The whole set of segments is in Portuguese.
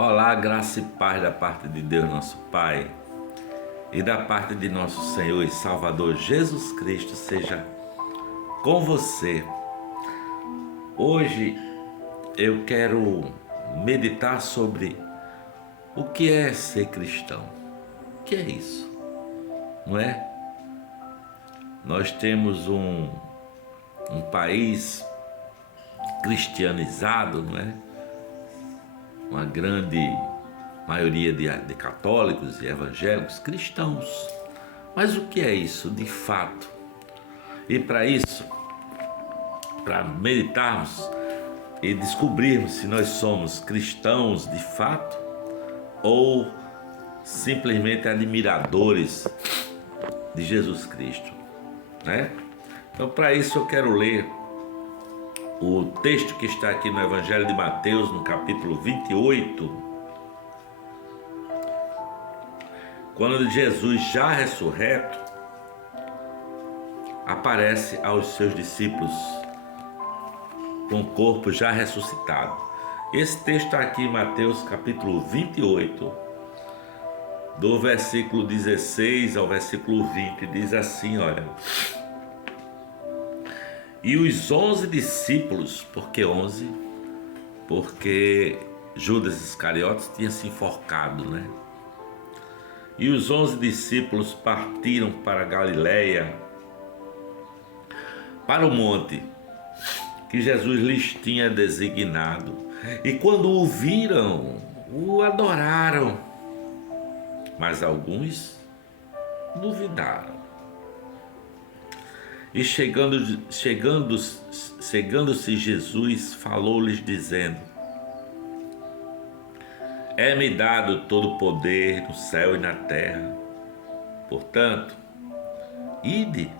Olá, graça e paz da parte de Deus, nosso Pai, e da parte de nosso Senhor e Salvador Jesus Cristo, seja com você. Hoje eu quero meditar sobre o que é ser cristão. O que é isso? Não é? Nós temos um país cristianizado, não é? Uma grande maioria de católicos e evangélicos cristãos. Mas o que é isso de fato? E para isso, para meditarmos e descobrirmos se nós somos cristãos de fato ou simplesmente admiradores de Jesus Cristo, né? Então, para isso eu quero ler o texto que está aqui no Evangelho de Mateus, no capítulo 28, quando Jesus, já ressurreto, aparece aos seus discípulos com o corpo já ressuscitado. Esse texto está aqui em Mateus capítulo 28, do versículo 16 ao versículo 20, diz assim, olha: E os 11 discípulos, por que 11? Porque Judas Iscariotes tinha se enforcado, né? E os 11 discípulos partiram para Galiléia, para o monte que Jesus lhes tinha designado. E quando o viram, o adoraram, mas alguns duvidaram. E chegando-se Jesus, falou-lhes dizendo: É-me dado todo o poder no céu e na terra. Portanto, ide,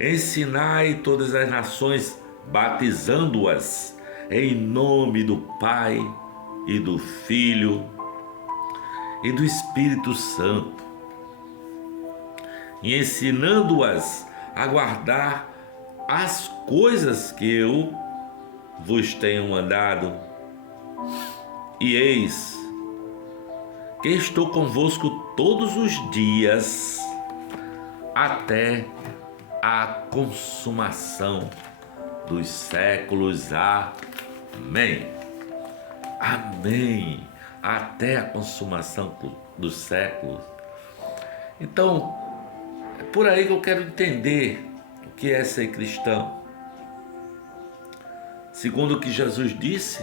ensinai todas as nações, batizando-as em nome do Pai e do Filho e do Espírito Santo, e ensinando-as a guardar as coisas que eu vos tenho mandado. E eis que estou convosco todos os dias até a consumação dos séculos. Amém. Amém. Até a consumação dos séculos. Então, é por aí que eu quero entender o que é ser cristão. Segundo o que Jesus disse,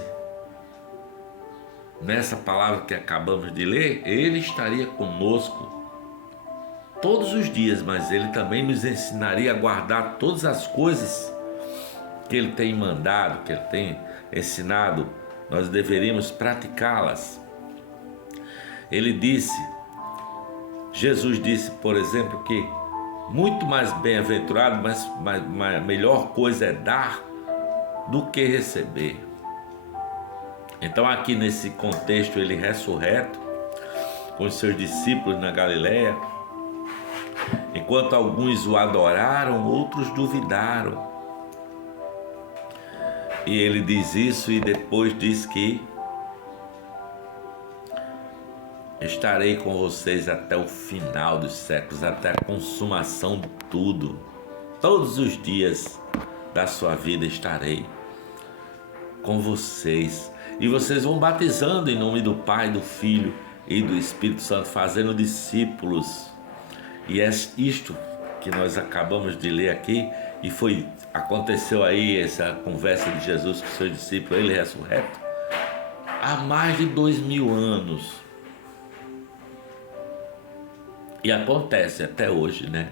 nessa palavra que acabamos de ler, Ele estaria conosco todos os dias, mas Ele também nos ensinaria a guardar todas as coisas que Ele tem mandado, que Ele tem ensinado. Nós deveríamos praticá-las. Jesus disse, por exemplo, que muito mais bem-aventurado, mas melhor coisa é dar do que receber. Então, aqui nesse contexto, ele ressurreto com os seus discípulos na Galiléia, enquanto alguns o adoraram, outros duvidaram. E ele diz isso e depois diz que estarei com vocês até o final dos séculos, até a consumação de tudo. Todos os dias da sua vida estarei com vocês. E vocês vão batizando em nome do Pai, do Filho e do Espírito Santo, fazendo discípulos. E é isto que nós acabamos de ler aqui, e aconteceu aí essa conversa de Jesus com seus discípulos, ele ressurreto, há mais de 2000 anos. E acontece até hoje, né?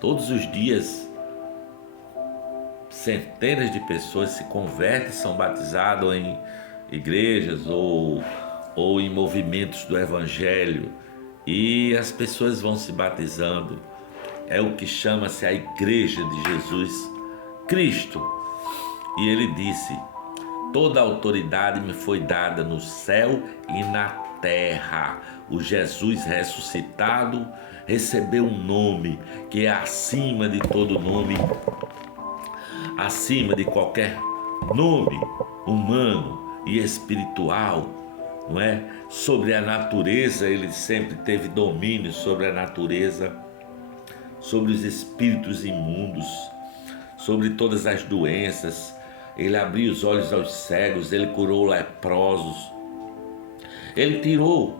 Todos os dias, centenas de pessoas se convertem, são batizadas em igrejas ou em movimentos do Evangelho, e as pessoas vão se batizando. É o que chama-se a Igreja de Jesus Cristo. E ele disse: toda a autoridade me foi dada no céu e na terra. O Jesus ressuscitado recebeu um nome que é acima de todo nome, acima de qualquer nome humano e espiritual, não é? Sobre a natureza, ele sempre teve domínio sobre a natureza, sobre os espíritos imundos, sobre todas as doenças. Ele abriu os olhos aos cegos, ele curou leprosos, ele tirou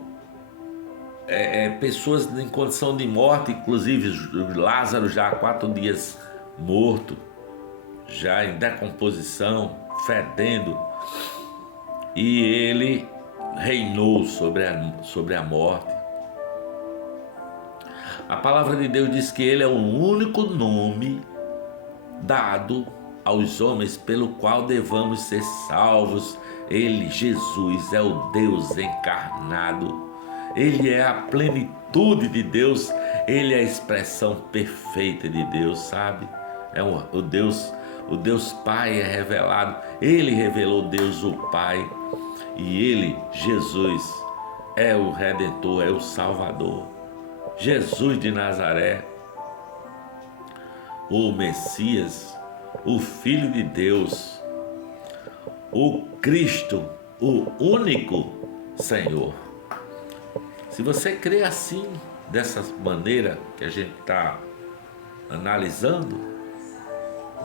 pessoas em condição de morte, inclusive Lázaro já há 4 dias morto, já em decomposição, fedendo, e ele reinou sobre a morte. A palavra de Deus diz que ele é o único nome dado aos homens pelo qual devamos ser salvos. Ele, Jesus, é o Deus encarnado. Ele é a plenitude de Deus. Ele é a expressão perfeita de Deus, sabe? É o Deus Pai é revelado. Ele revelou Deus o Pai. E ele, Jesus, é o Redentor, é o Salvador. Jesus de Nazaré, o Messias, o Filho de Deus, o Cristo, o único Senhor. Se você crê assim, dessa maneira que a gente está analisando,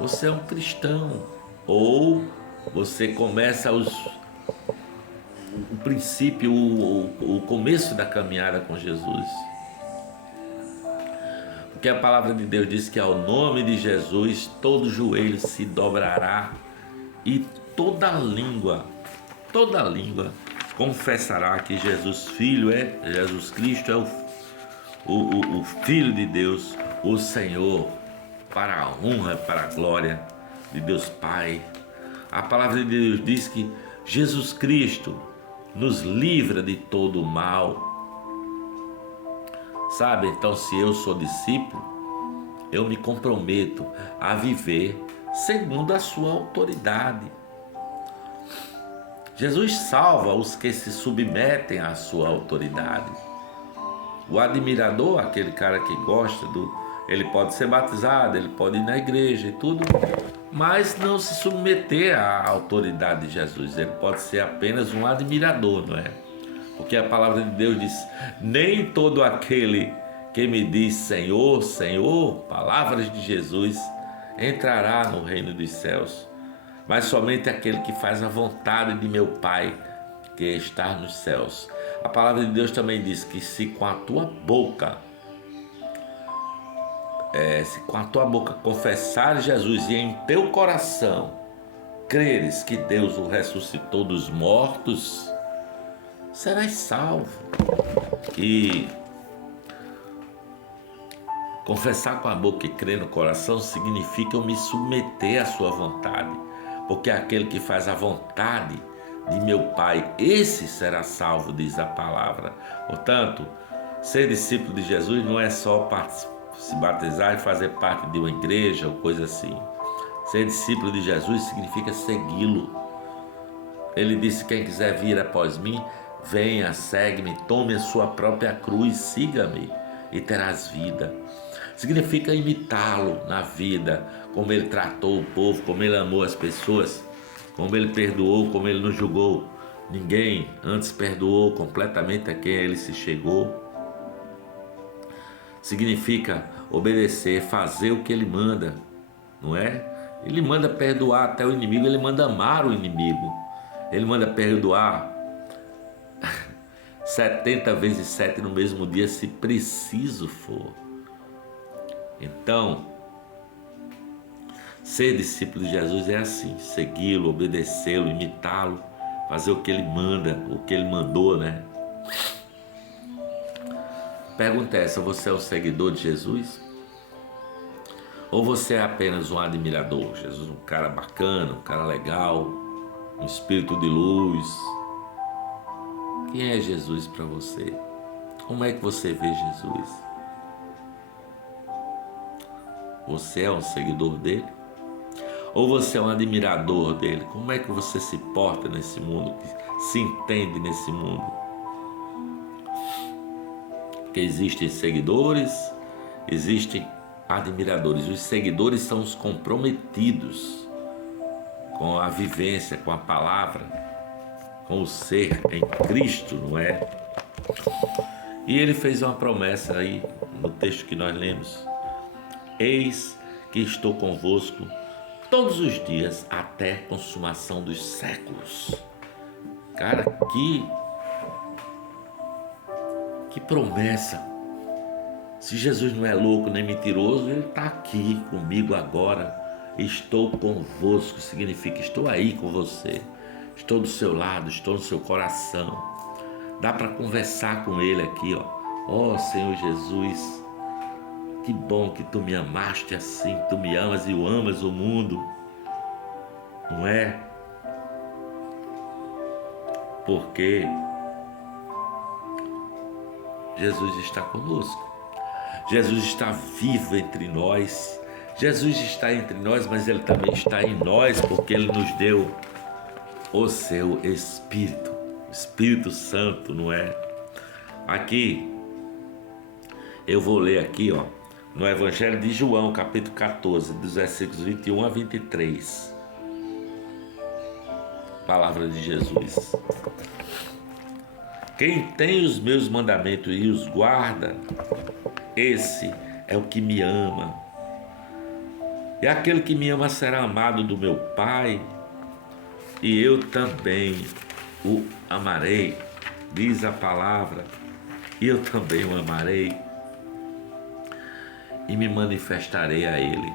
você é um cristão. Ou você começa o princípio, o começo da caminhada com Jesus. Porque a palavra de Deus diz que ao nome de Jesus todo joelho se dobrará e toda língua confessará que Jesus Cristo é o Filho de Deus, o Senhor, para a honra e para a glória de Deus Pai. A palavra de Deus diz que Jesus Cristo nos livra de todo o mal. Sabe, então, se eu sou discípulo, eu me comprometo a viver segundo a sua autoridade. Jesus salva os que se submetem à sua autoridade. O admirador, aquele cara que gosta ele pode ser batizado, ele pode ir na igreja e tudo, mas não se submeter à autoridade de Jesus. Ele pode ser apenas um admirador, não é? Porque a palavra de Deus diz: nem todo aquele que me diz Senhor, Senhor, palavras de Jesus, entrará no reino dos céus, mas somente aquele que faz a vontade de meu Pai que está nos céus. A palavra de Deus também diz que se com a tua boca confessares Jesus e em teu coração creres que Deus o ressuscitou dos mortos, serás salvo. E confessar com a boca e crer no coração significa eu me submeter à sua vontade, porque aquele que faz a vontade de meu Pai, esse será salvo, diz a palavra. Portanto, ser discípulo de Jesus não é só se batizar e fazer parte de uma igreja ou coisa assim. Ser discípulo de Jesus significa segui-lo. Ele disse: quem quiser vir após mim, venha, segue-me, tome a sua própria cruz, siga-me e terás vida. Significa imitá-lo na vida, como ele tratou o povo, como ele amou as pessoas, como ele perdoou, como ele não julgou ninguém, antes perdoou completamente a quem ele se chegou. Significa obedecer, fazer o que ele manda, não é? Ele manda perdoar até o inimigo, ele manda amar o inimigo, ele manda perdoar 70 vezes 7 no mesmo dia, se preciso for. Então, ser discípulo de Jesus é assim: segui-lo, obedecê-lo, imitá-lo, fazer o que ele manda, o que ele mandou, né? Pergunta é essa: você é um seguidor de Jesus? Ou você é apenas um admirador? Jesus, um cara bacana, um cara legal, um espírito de luz. Quem é Jesus para você? Como é que você vê Jesus? Você é um seguidor dele? Ou você é um admirador dele? Como é que você se porta nesse mundo, se entende nesse mundo? Porque existem seguidores, existem admiradores. Os seguidores são os comprometidos com a vivência, com a palavra. com o ser em Cristo, não é? E ele fez uma promessa aí no texto que nós lemos: eis que estou convosco todos os dias até a consumação dos séculos. Cara, que promessa! Se Jesus não é louco nem mentiroso, ele está aqui comigo agora. Estou convosco, significa estou aí com você. Estou do seu lado, estou no seu coração. Dá para conversar com ele aqui, ó. Ó Senhor Jesus, que bom que tu me amaste assim, tu me amas e o amas o mundo, não é? Porque Jesus está conosco. Jesus está vivo entre nós. Jesus está entre nós, mas Ele também está em nós, porque Ele nos deu o seu Espírito, o Espírito Santo, não é? Aqui, eu vou ler aqui, ó, no Evangelho de João, capítulo 14, dos versículos 21 a 23. Palavra de Jesus. Quem tem os meus mandamentos e os guarda, esse é o que me ama. E aquele que me ama será amado do meu Pai, e eu também o amarei, diz a palavra, e eu também o amarei, e me manifestarei a ele.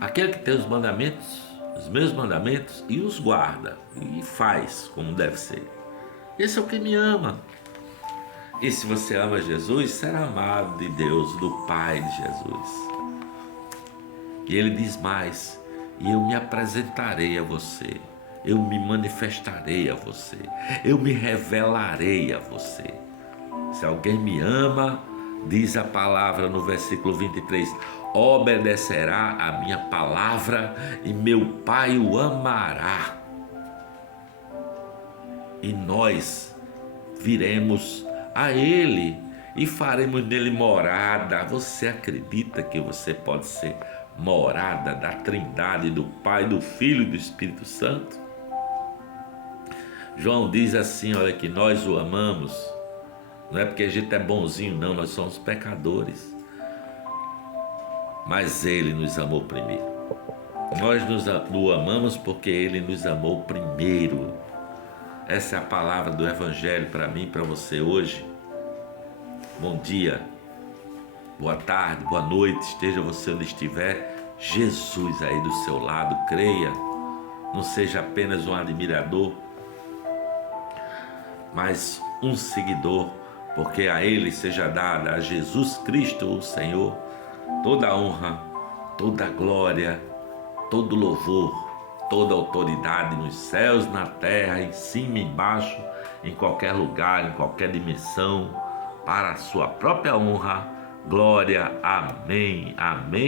Aquele que tem os mandamentos, os meus mandamentos, e os guarda, e faz como deve ser, esse é o que me ama. E se você ama Jesus, será amado de Deus, do Pai de Jesus. E ele diz mais: e eu me apresentarei a você, eu me manifestarei a você, eu me revelarei a você. Se alguém me ama, diz a palavra no versículo 23, obedecerá a minha palavra e meu Pai o amará. E nós viremos a Ele e faremos nele morada. Você acredita que você pode ser morada da Trindade, do Pai, do Filho e do Espírito Santo? João diz assim, olha, que nós o amamos. Não é porque a gente é bonzinho, não, nós somos pecadores. Mas Ele nos amou primeiro. Nós o amamos porque Ele nos amou primeiro. Essa é a palavra do Evangelho para mim e para você hoje. Bom dia, boa tarde, boa noite, esteja você onde estiver. Jesus aí do seu lado, creia. Não seja apenas um admirador, mas um seguidor, porque a Ele seja dada, a Jesus Cristo, o Senhor, toda a honra, toda a glória, todo louvor, toda autoridade nos céus, na terra, em cima, embaixo, em qualquer lugar, em qualquer dimensão, para a sua própria honra. Glória, amém, amém.